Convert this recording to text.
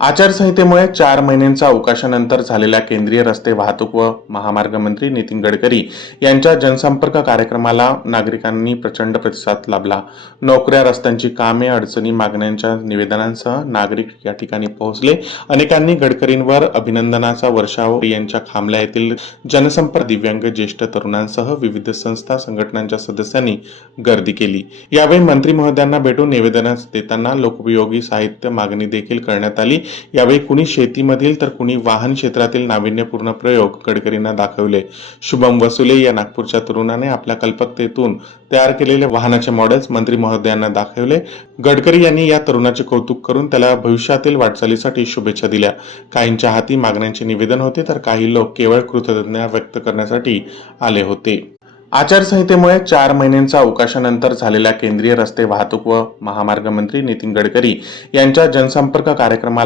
आचारसंहितेमुळे 4 महिन्यांच्या अवकाशानंतर झालेल्या केंद्रीय रस्ते वाहतूक व महामार्ग मंत्री नितीन गडकरी यांच्या जनसंपर्क कार्यक्रमाला नागरिकांनी प्रचंड प्रतिसाद लाभला। नोकऱ्या, रस्त्यांची कामे, अडचणी, मागण्यांच्या निवेदनांसह नागरिक या ठिकाणी पोहोचले। अनेकांनी गडकरींवर अभिनंदनाचा वर्षाव यांच्या खामला येथील जनसंपर्क, दिव्यांग, ज्येष्ठ तरुणांसह विविध संस्था संघटनांच्या सदस्यांनी गर्दी केली। यावेळी मंत्री महोदयांना भेटून निवेदन देताना लोकोपयोगी साहित्य मागणी देखील करण्यात आली। यावेळी कुणी शेतीमधील तर कुणी वाहन क्षेत्रातील नाविन्यपूर्ण प्रयोग गडकरींना दाखवले। शुभम वसुले या नागपूरच्या तरुणाने आपल्या कल्पकतेतून तयार केलेले वाहनाचे मॉडेल्स मंत्री महोदयांना दाखवले। गडकरी यांनी या तरुणाचे कौतुक करून त्याला भविष्यातील वाटचालीसाठी शुभेच्छा दिल्या। काहींच्या हाती मागण्यांचे निवेदन होते तर काही लोक केवळ कृतज्ञता व्यक्त करण्यासाठी आले होते। आचारसंहितेमुळे 4 महिन्यांच्या अवकाशानंतर झालेल्या केंद्रीय रस्ते वाहतूक व महामार्ग मंत्री नितीन गडकरी यांच्या जनसंपर्क कार्यक्रमाला